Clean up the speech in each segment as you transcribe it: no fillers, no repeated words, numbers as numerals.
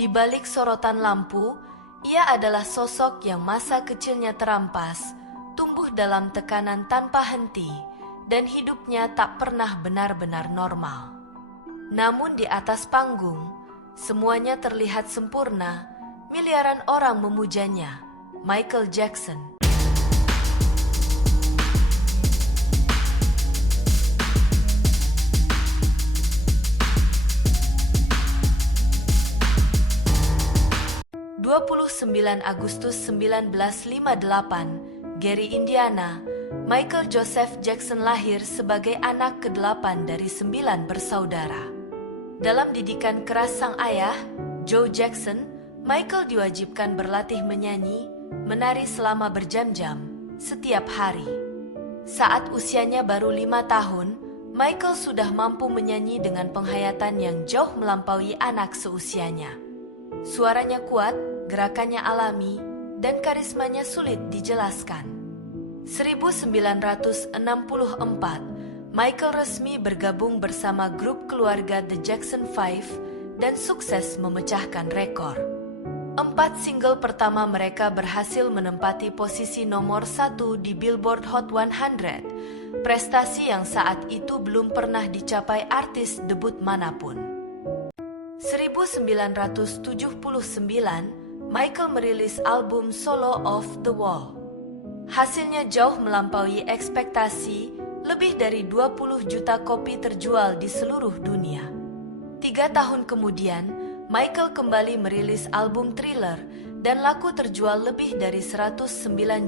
Di balik sorotan lampu, ia adalah sosok yang masa kecilnya terampas, tumbuh dalam tekanan tanpa henti, dan hidupnya tak pernah benar-benar normal. Namun di atas panggung, semuanya terlihat sempurna, miliaran orang memujanya, Michael Jackson. Agustus 1958, Gary, Indiana, Michael Joseph Jackson lahir sebagai anak ke-8 dari 9 bersaudara. Dalam didikan keras sang ayah, Joe Jackson, Michael diwajibkan berlatih menyanyi, menari selama berjam-jam, setiap hari. Saat usianya baru 5 tahun, Michael sudah mampu menyanyi dengan penghayatan yang jauh melampaui anak seusianya. Suaranya kuat, gerakannya alami, dan karismanya sulit dijelaskan. 1964, Michael resmi bergabung bersama grup keluarga The Jackson 5 dan sukses memecahkan rekor. 4 single pertama mereka berhasil menempati posisi nomor 1 di Billboard Hot 100, prestasi yang saat itu belum pernah dicapai artis debut manapun. 1979, Michael merilis album Solo Off the Wall. Hasilnya jauh melampaui ekspektasi, lebih dari 20 juta kopi terjual di seluruh dunia. 3 tahun kemudian, Michael kembali merilis album Thriller dan laku terjual lebih dari 109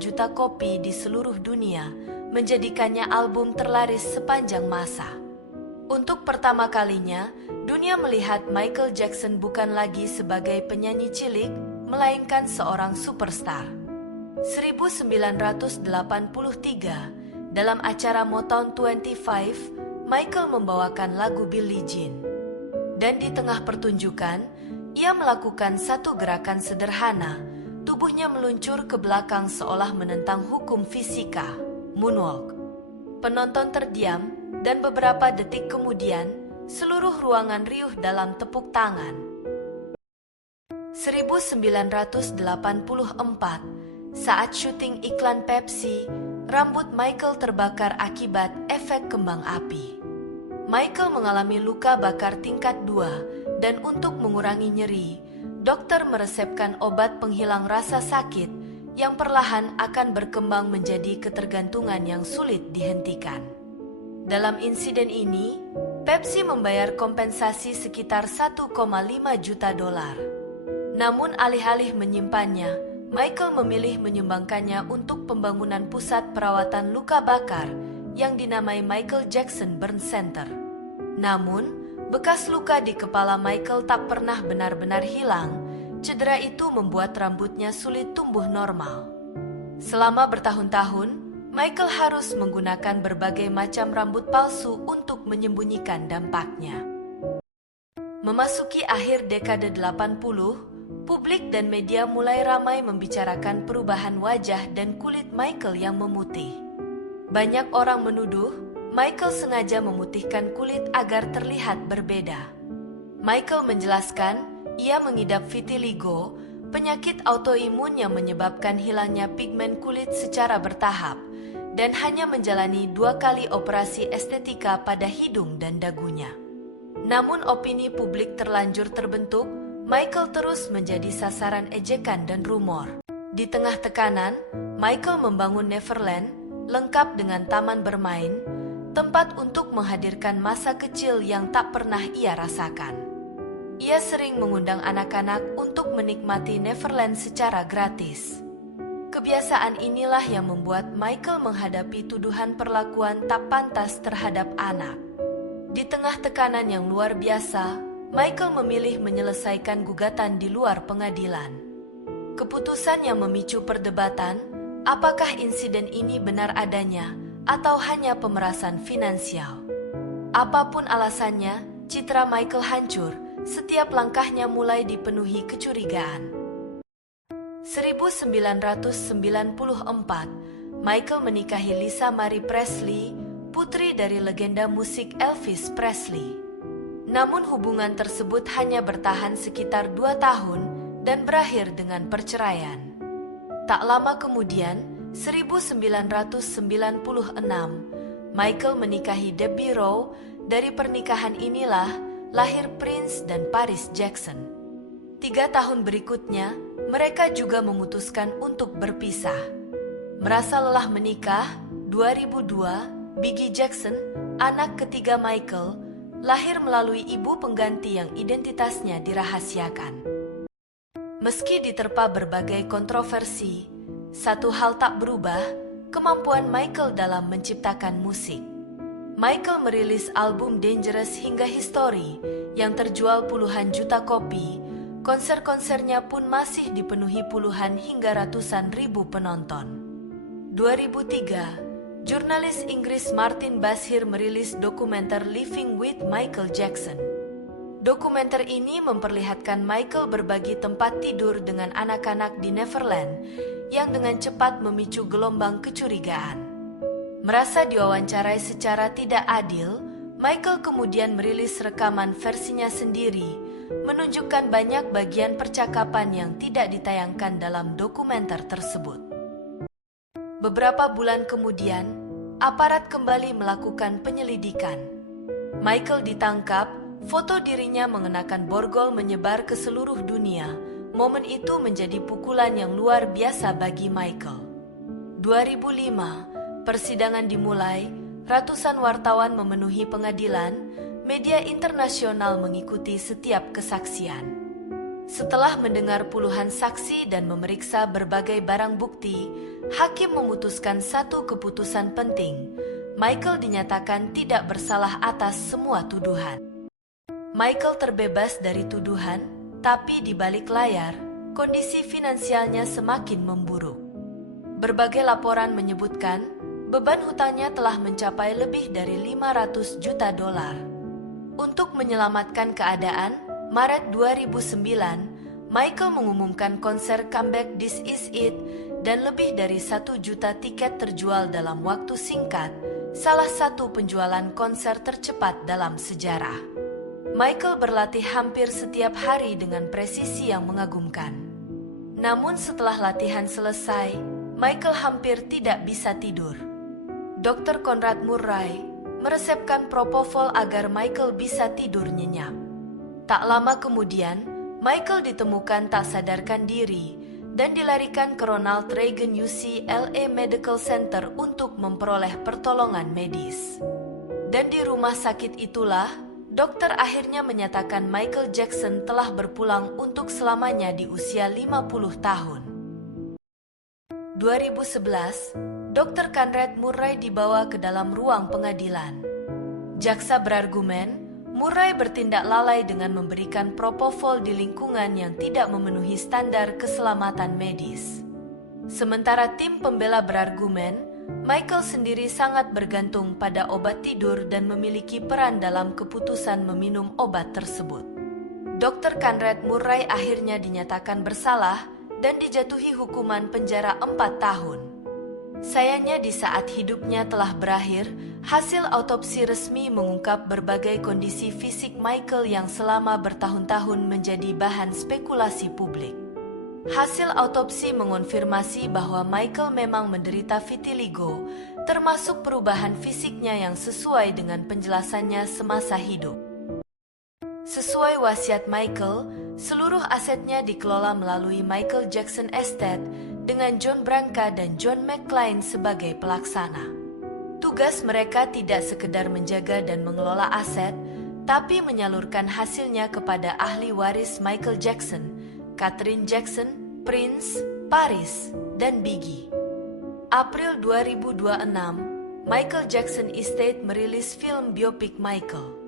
juta kopi di seluruh dunia, menjadikannya album terlaris sepanjang masa. Untuk pertama kalinya, dunia melihat Michael Jackson bukan lagi sebagai penyanyi cilik, melainkan seorang superstar. 1983, dalam acara Motown 25, Michael membawakan lagu Billie Jean. Dan di tengah pertunjukan, ia melakukan satu gerakan sederhana, tubuhnya meluncur ke belakang seolah menentang hukum fisika, moonwalk. Penonton terdiam, dan beberapa detik kemudian, seluruh ruangan riuh dalam tepuk tangan. 1984, saat syuting iklan Pepsi, rambut Michael terbakar akibat efek kembang api. Michael mengalami luka bakar tingkat 2, dan untuk mengurangi nyeri, dokter meresepkan obat penghilang rasa sakit yang perlahan akan berkembang menjadi ketergantungan yang sulit dihentikan. Dalam insiden ini, Pepsi membayar kompensasi sekitar 1,5 juta dolar. Namun alih-alih menyimpannya, Michael memilih menyumbangkannya untuk pembangunan pusat perawatan luka bakar yang dinamai Michael Jackson Burn Center. Namun, bekas luka di kepala Michael tak pernah benar-benar hilang. Cedera itu membuat rambutnya sulit tumbuh normal. Selama bertahun-tahun, Michael harus menggunakan berbagai macam rambut palsu untuk menyembunyikan dampaknya. Memasuki akhir dekade 80, publik dan media mulai ramai membicarakan perubahan wajah dan kulit Michael yang memutih. Banyak orang menuduh Michael sengaja memutihkan kulit agar terlihat berbeda. Michael menjelaskan ia mengidap vitiligo, penyakit autoimun yang menyebabkan hilangnya pigmen kulit secara bertahap, dan hanya menjalani 2 kali operasi estetika pada hidung dan dagunya. Namun opini publik terlanjur terbentuk, Michael terus menjadi sasaran ejekan dan rumor. Di tengah tekanan, Michael membangun Neverland, lengkap dengan taman bermain, tempat untuk menghadirkan masa kecil yang tak pernah ia rasakan. Ia sering mengundang anak-anak untuk menikmati Neverland secara gratis. Kebiasaan inilah yang membuat Michael menghadapi tuduhan perlakuan tak pantas terhadap anak. Di tengah tekanan yang luar biasa, Michael memilih menyelesaikan gugatan di luar pengadilan. Keputusan yang memicu perdebatan, apakah insiden ini benar adanya atau hanya pemerasan finansial. Apapun alasannya, citra Michael hancur, setiap langkahnya mulai dipenuhi kecurigaan. 1994, Michael menikahi Lisa Marie Presley, putri dari legenda musik Elvis Presley. Namun hubungan tersebut hanya bertahan sekitar 2 tahun dan berakhir dengan perceraian. Tak lama kemudian, 1996, Michael menikahi Debbie Rowe. Dari pernikahan inilah lahir Prince dan Paris Jackson. 3 tahun berikutnya, mereka juga memutuskan untuk berpisah. Merasa lelah menikah, 2002, Biggie Jackson, anak ketiga Michael, lahir melalui ibu pengganti yang identitasnya dirahasiakan. Meski diterpa berbagai kontroversi, satu hal tak berubah, kemampuan Michael dalam menciptakan musik. Michael merilis album Dangerous hingga History yang terjual puluhan juta kopi. Konser-konsernya pun masih dipenuhi puluhan hingga ratusan ribu penonton. 2003, jurnalis Inggris Martin Bashir merilis dokumenter Living with Michael Jackson. Dokumenter ini memperlihatkan Michael berbagi tempat tidur dengan anak-anak di Neverland yang dengan cepat memicu gelombang kecurigaan. Merasa diwawancarai secara tidak adil, Michael kemudian merilis rekaman versinya sendiri, menunjukkan banyak bagian percakapan yang tidak ditayangkan dalam dokumenter tersebut. Beberapa bulan kemudian, aparat kembali melakukan penyelidikan. Michael ditangkap, foto dirinya mengenakan borgol menyebar ke seluruh dunia. Momen itu menjadi pukulan yang luar biasa bagi Michael. 2005, persidangan dimulai, ratusan wartawan memenuhi pengadilan, media internasional mengikuti setiap kesaksian. Setelah mendengar puluhan saksi dan memeriksa berbagai barang bukti, hakim memutuskan satu keputusan penting. Michael dinyatakan tidak bersalah atas semua tuduhan. Michael terbebas dari tuduhan, tapi di balik layar, kondisi finansialnya semakin memburuk. Berbagai laporan menyebutkan, beban hutangnya telah mencapai lebih dari 500 juta dolar. Untuk menyelamatkan keadaan, Maret 2009, Michael mengumumkan konser comeback This Is It dan lebih dari 1 juta tiket terjual dalam waktu singkat, salah satu penjualan konser tercepat dalam sejarah. Michael berlatih hampir setiap hari dengan presisi yang mengagumkan. Namun setelah latihan selesai, Michael hampir tidak bisa tidur. Dr. Conrad Murray meresepkan propofol agar Michael bisa tidur nyenyak. Tak lama kemudian, Michael ditemukan tak sadarkan diri dan dilarikan ke Ronald Reagan UCLA Medical Center untuk memperoleh pertolongan medis. Dan di rumah sakit itulah, dokter akhirnya menyatakan Michael Jackson telah berpulang untuk selamanya di usia 50 tahun. 2011, Dr. Conrad Murray dibawa ke dalam ruang pengadilan. Jaksa berargumen, Murray bertindak lalai dengan memberikan propofol di lingkungan yang tidak memenuhi standar keselamatan medis. Sementara tim pembela berargumen, Michael sendiri sangat bergantung pada obat tidur dan memiliki peran dalam keputusan meminum obat tersebut. Dr. Conrad Murray akhirnya dinyatakan bersalah dan dijatuhi hukuman penjara 4 tahun. Sayangnya di saat hidupnya telah berakhir, hasil autopsi resmi mengungkap berbagai kondisi fisik Michael yang selama bertahun-tahun menjadi bahan spekulasi publik. Hasil autopsi mengonfirmasi bahwa Michael memang menderita vitiligo, termasuk perubahan fisiknya yang sesuai dengan penjelasannya semasa hidup. Sesuai wasiat Michael, seluruh asetnya dikelola melalui Michael Jackson Estate dengan John Branca dan John McClain sebagai pelaksana. Tugas mereka tidak sekedar menjaga dan mengelola aset, tapi menyalurkan hasilnya kepada ahli waris Michael Jackson, Catherine Jackson, Prince, Paris, dan Biggie. April 2026, Michael Jackson Estate merilis film biopik Michael.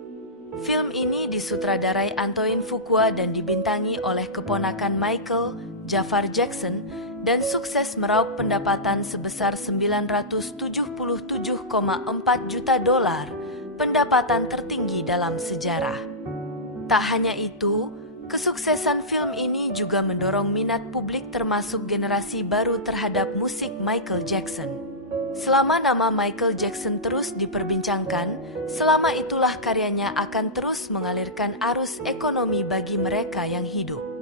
Film ini disutradarai Antoine Fuqua dan dibintangi oleh keponakan Michael, Jafar Jackson, dan sukses meraup pendapatan sebesar 977,4 juta dolar, pendapatan tertinggi dalam sejarah. Tak hanya itu, kesuksesan film ini juga mendorong minat publik termasuk generasi baru terhadap musik Michael Jackson. Selama nama Michael Jackson terus diperbincangkan, selama itulah karyanya akan terus mengalirkan arus ekonomi bagi mereka yang hidup.